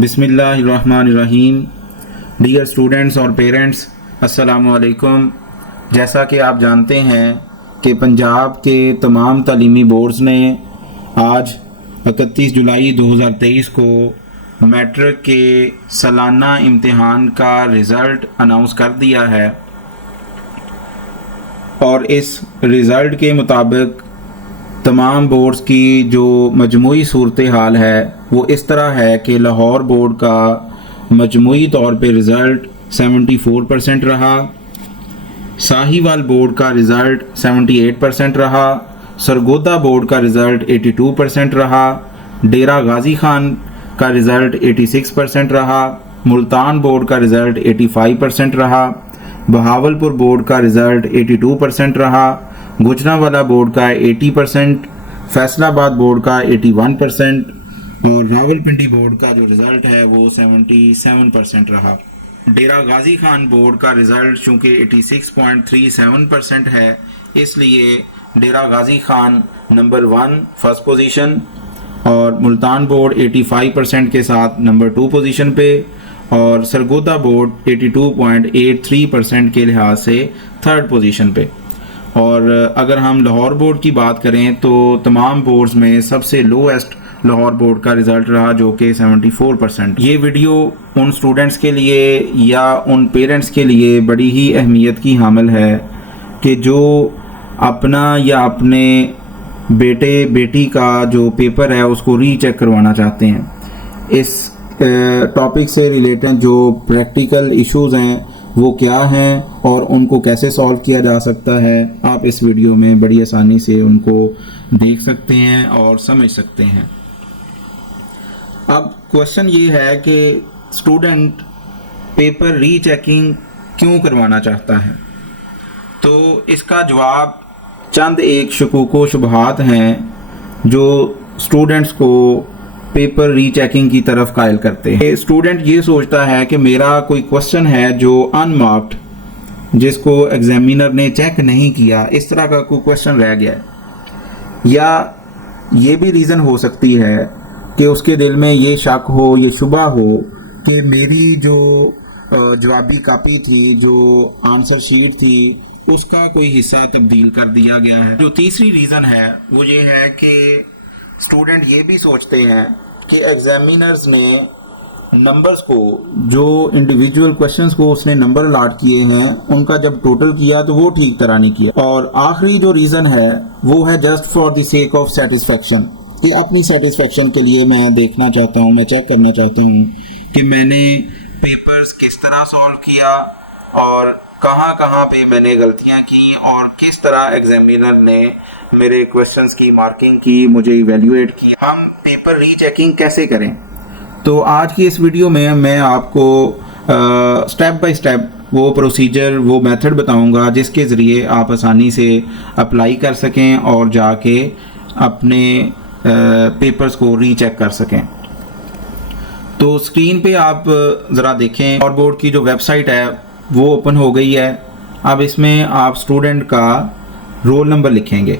बिस्मिल्लाहिर्रहमानिर्रहीम। Dear students और parents, अस्सलामु अलैकुम। जैसा कि आप जानते हैं कि पंजाब के तमाम तालीमी बोर्ड्स ने आज 31 जुलाई 2023 को मैट्रिक के सालाना इम्तिहान का रिज़ल्ट अनाउंस कर दिया है और इस रिज़ल्ट के मुताबिक तमाम बोर्ड्स की जो मजमूई सूरत हाल है वो इस तरह है कि लाहौर बोर्ड का मजमूई तौर पे रिज़ल्ट 74% रहा, साहिवाल बोर्ड का रिज़ल्ट 78% रहा, सरगोदा बोर्ड का रिज़ल्ट 82% रहा, डेरा गाजी खान का रिज़ल्ट 86% रहा, मुल्तान बोर्ड का रिज़ल्ट 85% रहा, बहावलपुर बोर्ड का रिज़ल्ट 82% रहा, गुजरांवाला बोर्ड का 80%, फैसलाबाद बोर्ड का 81% और रावलपिंडी बोर्ड का जो रिज़ल्ट है वो 77% रहा। डेरा गाजी खान बोर्ड का रिज़ल्ट चूँकि 86.37% है, इसलिए डेरा Ghazi Khan number 1 first position और मुल्तान बोर्ड 85% के साथ नंबर 2 पोजीशन पे और सरगोदा बोर्ड 82.83% के लिहाज से थर्ड पोजीशन पे। और अगर हम लाहौर बोर्ड की बात करें तो तमाम बोर्ड्स में सबसे लोएस्ट लाहौर बोर्ड का रिज़ल्ट रहा जो कि 74%। ये वीडियो उन स्टूडेंट्स के लिए या उन पेरेंट्स के लिए बड़ी ही अहमियत की हामिल है कि जो अपना या अपने बेटे बेटी का जो पेपर है उसको रीचेक करवाना चाहते हैं। इस टॉपिक से रिलेटेड जो प्रैक्टिकल इश्यूज़ हैं वो क्या हैं और उनको कैसे सॉल्व किया जा सकता है, आप इस वीडियो में बड़ी आसानी से उनको देख सकते हैं और समझ सकते हैं। अब क्वेश्चन ये है कि स्टूडेंट पेपर रीचेकिंग क्यों करवाना चाहता है, तो इसका जवाब चंद एक शकूक शुबहात हैं जो स्टूडेंट्स को पेपर रीचेकिंग की तरफ कायल करते हैं। स्टूडेंट ये सोचता है कि मेरा कोई क्वेश्चन है जो अनमार्क्ड, जिसको एग्जामिनर ने चेक नहीं किया, इस तरह का कोई क्वेश्चन रह गया है, या ये भी रीज़न हो सकती है कि उसके दिल में ये शक हो, ये शुबा हो कि मेरी जो जवाबी कापी थी, जो आंसर शीट थी, उसका कोई हिस्सा तब्दील कर दिया गया है। जो तीसरी रीज़न है वो ये है कि स्टूडेंट ये भी सोचते हैं कि एग्जामिनर्स ने नंबर्स को, जो इंडिविजुअल क्वेश्चंस को उसने नंबर अलाट किए हैं, उनका जब टोटल किया तो वो ठीक तरह नहीं किया। और आखिरी जो रीज़न है वो है just for the sake of satisfaction, कि अपनी सेटिस्फेक्शन के लिए मैं देखना चाहता हूँ, मैं चेक करना चाहता हूँ कि मैंने पेपर्स किस तरह सॉल्व किया और कहाँ कहाँ पे मैंने गलतियाँ की और किस तरह एग्जामिनर ने मेरे क्वेश्चंस की मार्किंग की, मुझे इवेल्युएट की। हम पेपर रीचेकिंग कैसे करें, तो आज की इस वीडियो में मैं आपको स्टेप बाय स्टेप वो प्रोसीजर, वो मेथड बताऊंगा जिसके ज़रिए आप आसानी से अप्लाई कर सकें और जाके अपने पेपर्स को रीचेक कर सकें। तो स्क्रीन पे आप ज़रा देखें, और बोर्ड की जो वेबसाइट है वो ओपन हो गई है। अब इसमें आप स्टूडेंट का रोल नंबर लिखेंगे,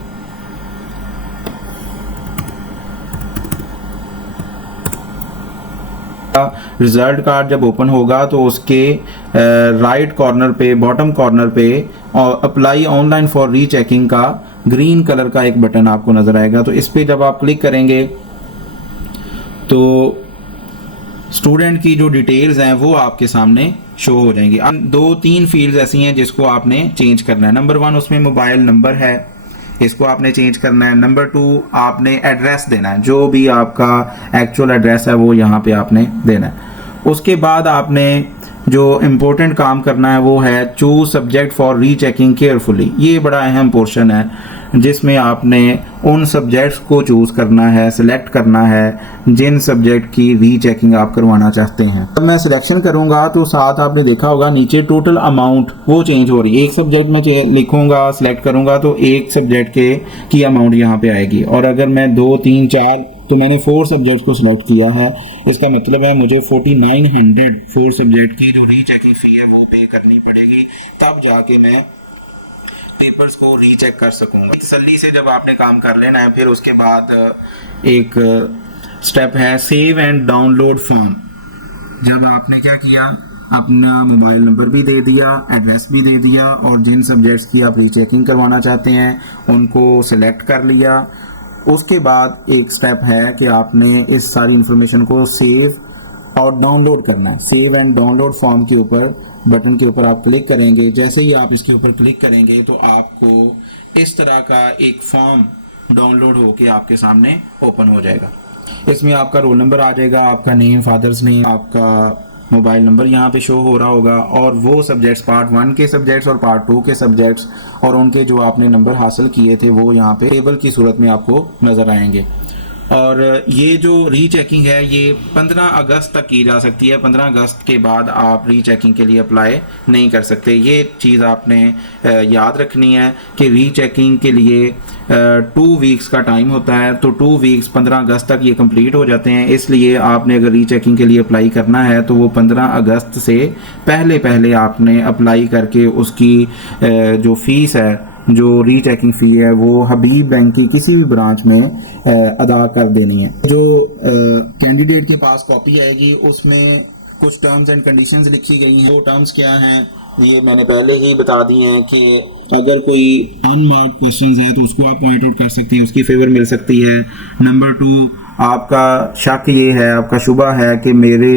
रिजल्ट कार्ड जब ओपन होगा तो उसके राइट कॉर्नर पे, बॉटम कॉर्नर पे अप्लाई ऑनलाइन फॉर रीचेकिंग का ग्रीन कलर का एक बटन आपको नजर आएगा। तो इस पे जब आप क्लिक करेंगे तो स्टूडेंट की जो डिटेल्स हैं वो आपके सामने शो हो जाएंगी। अब 2-3 फील्ड्स ऐसी हैं जिसको आपने चेंज करना है। नंबर 1 उसमें मोबाइल नंबर है, इसको आपने चेंज करना है। नंबर 2 आपने एड्रेस देना है, जो भी आपका एक्चुअल एड्रेस है वो यहाँ पे आपने देना है। उसके बाद आपने जो इम्पोर्टेंट काम करना है वो है choose subject for rechecking carefully. ये बड़ा अहम पोर्शन है जिसमें आपने उन सब्जेक्ट्स को चूज़ करना है, सिलेक्ट करना है जिन सब्जेक्ट की रीचेकिंग आप करवाना चाहते हैं। जब मैं सिलेक्शन करूंगा तो साथ आपने देखा होगा नीचे टोटल अमाउंट वो चेंज हो रही है। एक सब्जेक्ट में लिखूंगा, सिलेक्ट करूंगा तो एक सब्जेक्ट की अमाउंट यहाँ पे आएगी, और अगर मैं 2, 3, 4, तो मैंने 4 सब्जेक्ट को सिलेक्ट किया है। इसका मतलब है मुझे 4900 4 सब्जेक्ट की जो रीचेकिंग फी है वो पे करनी पड़ेगी, तब जाके मैं पेपर्स को रीचेक कर सकूंगा। तसल्ली से जब आपने काम कर लेना है, फिर उसके बाद एक स्टेप है सेव एंड डाउनलोड फॉर्म। जब आपने क्या किया, अपना मोबाइल नंबर भी दे दिया, एड्रेस भी दे दिया और जिन सब्जेक्ट्स की आप रीचेकिंग करवाना चाहते हैं उनको सिलेक्ट कर लिया, उसके बाद एक स्टेप है कि आपने इस सारी इंफॉर्मेशन को सेव और डाउनलोड करना है। सेव एंड डाउनलोड फॉर्म के ऊपर बटन के ऊपर आप क्लिक करेंगे। जैसे ही आप इसके ऊपर क्लिक करेंगे तो आपको इस तरह का एक फॉर्म डाउनलोड होके आपके सामने ओपन हो जाएगा। इसमें आपका रोल नंबर आ जाएगा, आपका नेम, फादर्स नेम, आपका मोबाइल नंबर यहाँ पे शो हो रहा होगा और वो सब्जेक्ट्स पार्ट 1 के सब्जेक्ट्स और पार्ट 2 के सब्जेक्ट्स और उनके जो आपने नंबर हासिल किए थे वो यहाँ पे टेबल की सूरत में आपको नज़र आएंगे। और ये जो रीचेकिंग है ये 15 अगस्त तक की जा सकती है। 15 अगस्त के बाद आप रीचेकिंग के लिए अप्लाई नहीं कर सकते। ये चीज़ आपने याद रखनी है कि रीचेकिंग के लिए 2 वीक्स का टाइम होता है, तो 2 वीक्स 15 अगस्त तक ये कंप्लीट हो जाते हैं। इसलिए आपने अगर रीचेकिंग के लिए अप्लाई करना है तो वो 15 अगस्त से पहले पहले आपने अप्लाई करके उसकी जो फीस है, जो रीचेकिंग फ़ी है, वो हबीब बैंक की किसी भी ब्रांच में अदा कर देनी है। जो कैंडिडेट के पास कॉपी आएगी उसमें कुछ टर्म्स एंड कंडीशंस लिखी गई हैं। वो टर्म्स क्या हैं ये मैंने पहले ही बता दी हैं कि अगर कोई अनमार्क्ड क्वेश्चंस है तो उसको आप पॉइंट आउट कर सकते हैं, उसकी फेवर मिल सकती है। नंबर 2, आपका शक ये है, आपका शुबा है कि मेरे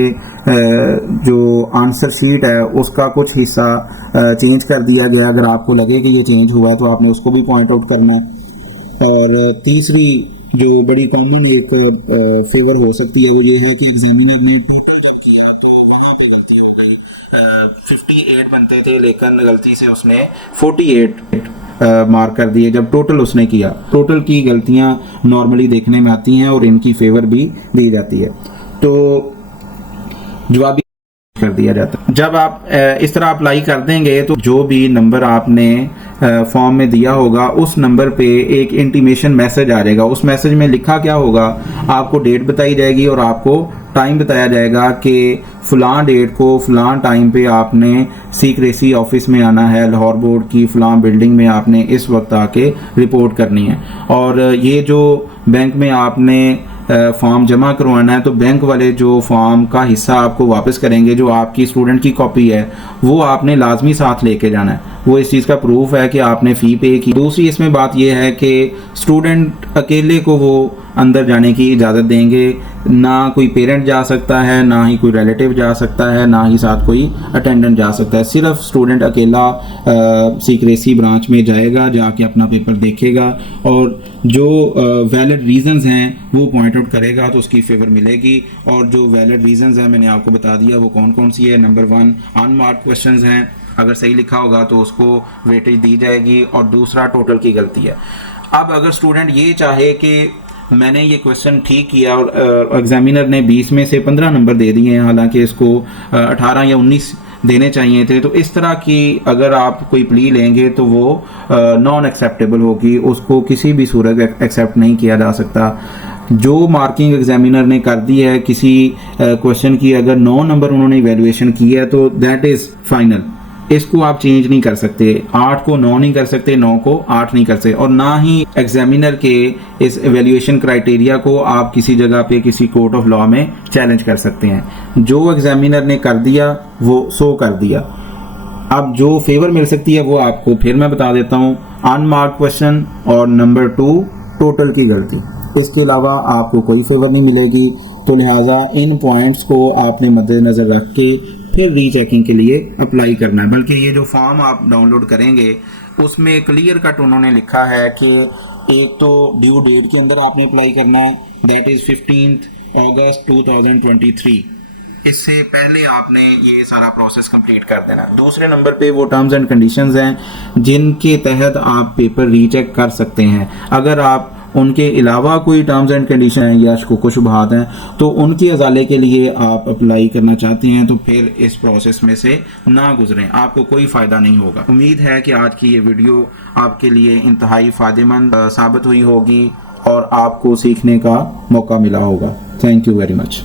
जो आंसर शीट है उसका कुछ हिस्सा चेंज कर दिया गया, अगर आपको लगे कि ये चेंज हुआ तो आपने उसको भी पॉइंट आउट करना है। और तीसरी जो बड़ी कॉमन एक फेवर हो सकती है वो ये है कि एग्जामिनर ने टोटल जब किया तो वहाँ पे गलती हो गई। 58 बनते थे लेकिन गलती से उसने 48 मार्क कर दिए जब टोटल उसने किया। टोटल की गलतियां नॉर्मली देखने में आती हैं और इनकी फेवर भी दी जाती है, तो जवाब कर दिया जाता है। जब आप इस तरह अप्लाई कर देंगे तो जो भी नंबर आपने फॉर्म में दिया होगा उस नंबर पे एक इंटीमेशन मैसेज आ जाएगा। उस मैसेज में लिखा क्या होगा, आपको डेट बताई जाएगी और आपको टाइम बताया जाएगा कि फ़लाँ डेट को फ़लाँ टाइम पे आपने सीक्रेसी ऑफिस में आना है, लाहौर बोर्ड की फ़लाँ बिल्डिंग में आपने इस वक्त आके रिपोर्ट करनी है। और ये जो बैंक में आपने फॉर्म जमा करवाना है तो बैंक वाले जो फॉर्म का हिस्सा आपको वापस करेंगे, जो आपकी स्टूडेंट की कॉपी है वो आपने लाजमी साथ लेके जाना है। वो इस चीज़ का प्रूफ है कि आपने फ़ी पे की। दूसरी इसमें बात यह है कि स्टूडेंट अकेले को वो अंदर जाने की इजाज़त देंगे, ना कोई पेरेंट जा सकता है, ना ही कोई रिलेटिव जा सकता है, ना ही साथ कोई अटेंडेंट जा सकता है। सिर्फ स्टूडेंट अकेला सीक्रेसी ब्रांच में जाएगा, जाके अपना पेपर देखेगा और जो वैलिड रीजंस हैं वो पॉइंट आउट करेगा तो उसकी फेवर मिलेगी। और जो वैलिड रीजंस हैं मैंने आपको बता दिया वो कौन कौन सी है। नंबर 1, अनमार्क्ड क्वेश्चंस हैं, अगर सही लिखा होगा तो उसको वेटेज दी जाएगी। और दूसरा टोटल की गलती है। अब अगर स्टूडेंट ये चाहे कि मैंने ये क्वेश्चन ठीक किया और एग्जामिनर ने 20 में से 15 नंबर दे दिए हैं, हालांकि इसको 18 या 19 देने चाहिए थे, तो इस तरह की अगर आप कोई प्ली लेंगे तो वो नॉन एक्सेप्टेबल होगी, उसको किसी भी सूरत एक्सेप्ट नहीं किया जा सकता। जो मार्किंग एग्जामिनर ने कर दी है किसी क्वेश्चन की, अगर 9 नंबर उन्होंने इवेल्युएशन की है तो दैट इज़ फाइनल, इसको आप चेंज नहीं कर सकते। 8 को 9 नहीं कर सकते, 9 को 8 नहीं कर सकते। और ना ही एग्जामिनर के इस एवेल्युएशन क्राइटेरिया को आप किसी जगह पे किसी कोर्ट ऑफ लॉ में चैलेंज कर सकते हैं। जो एग्जामिनर ने कर दिया वो सो कर दिया। अब जो फेवर मिल सकती है वो आपको फिर मैं बता देता हूँ, अनमार्क्ड क्वेश्चन और नंबर 2 टोटल की गलती। इसके अलावा आपको कोई फेवर नहीं मिलेगी। तो लिहाजा इन पॉइंट्स को आपने मद्देनज़र रख के फिर रीचेकिंग के लिए अप्लाई करना है। बल्कि ये जो फॉर्म आप डाउनलोड करेंगे उसमें क्लियर कट उन्होंने लिखा है कि एक तो ड्यू डेट के अंदर आपने अप्लाई करना है, दैट इज़ 15 अगस्त 2023। इससे पहले आपने ये सारा प्रोसेस कंप्लीट कर देना। दूसरे नंबर पे वो टर्म्स एंड कंडीशंस हैं जिनके तहत आप पेपर रीचेक कर सकते हैं। अगर आप उनके अलावा कोई टर्म्स एंड कंडीशन हैं या शुकूक शुबहात हैं तो उनकी अजाले के लिए आप अप्लाई करना चाहते हैं तो फिर इस प्रोसेस में से ना गुजरें, आपको कोई फ़ायदा नहीं होगा। उम्मीद है कि आज की ये वीडियो आपके लिए इंतहाई फ़ायदेमंद साबित हुई होगी और आपको सीखने का मौका मिला होगा। Thank you very much.